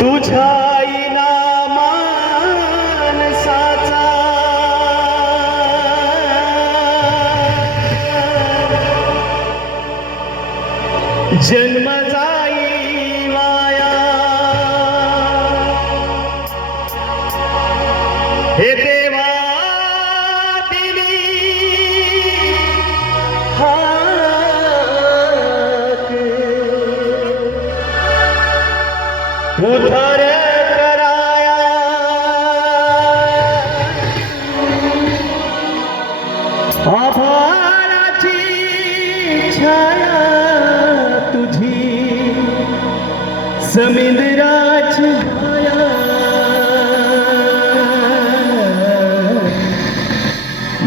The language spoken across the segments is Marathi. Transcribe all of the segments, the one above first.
तुझाई ना मान साचा जन्म સમિંદ રાજ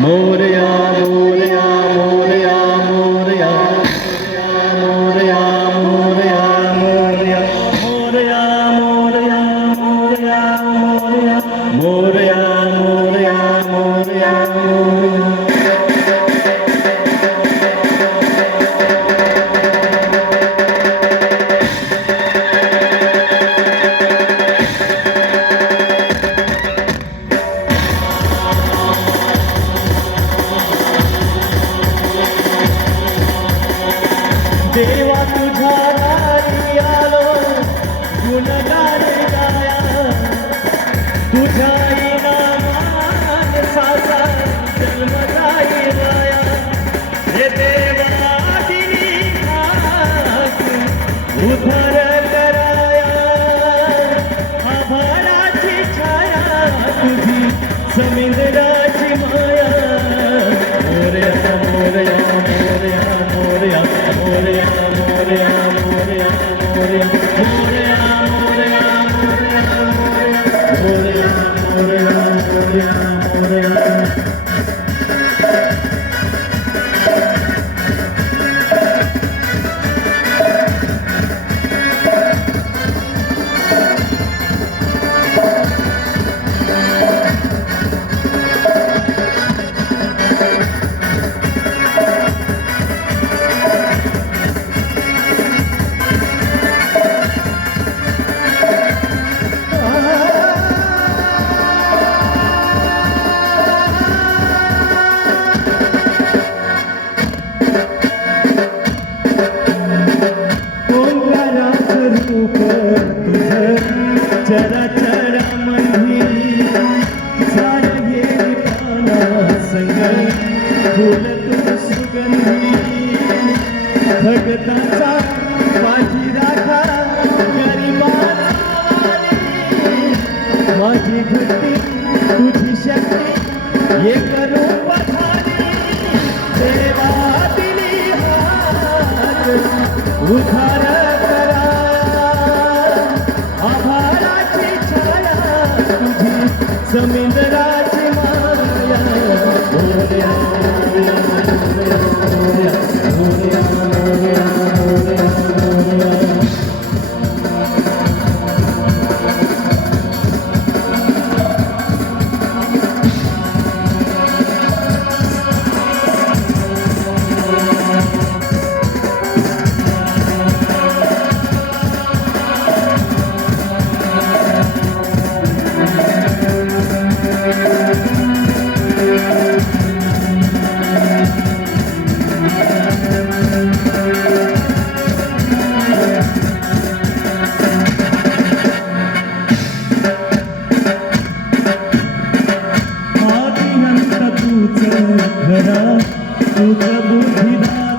મોરયા મોરયા. देवा तुझा दारी आलो गुणगान गाया. तुझा इनामान हे देवा दिनी उधार भगताचा माझी राखा गरिबाचा माझी भक्ती तुझी शक्ती ये करू. देवा दिली हात समिंदरा বুঝি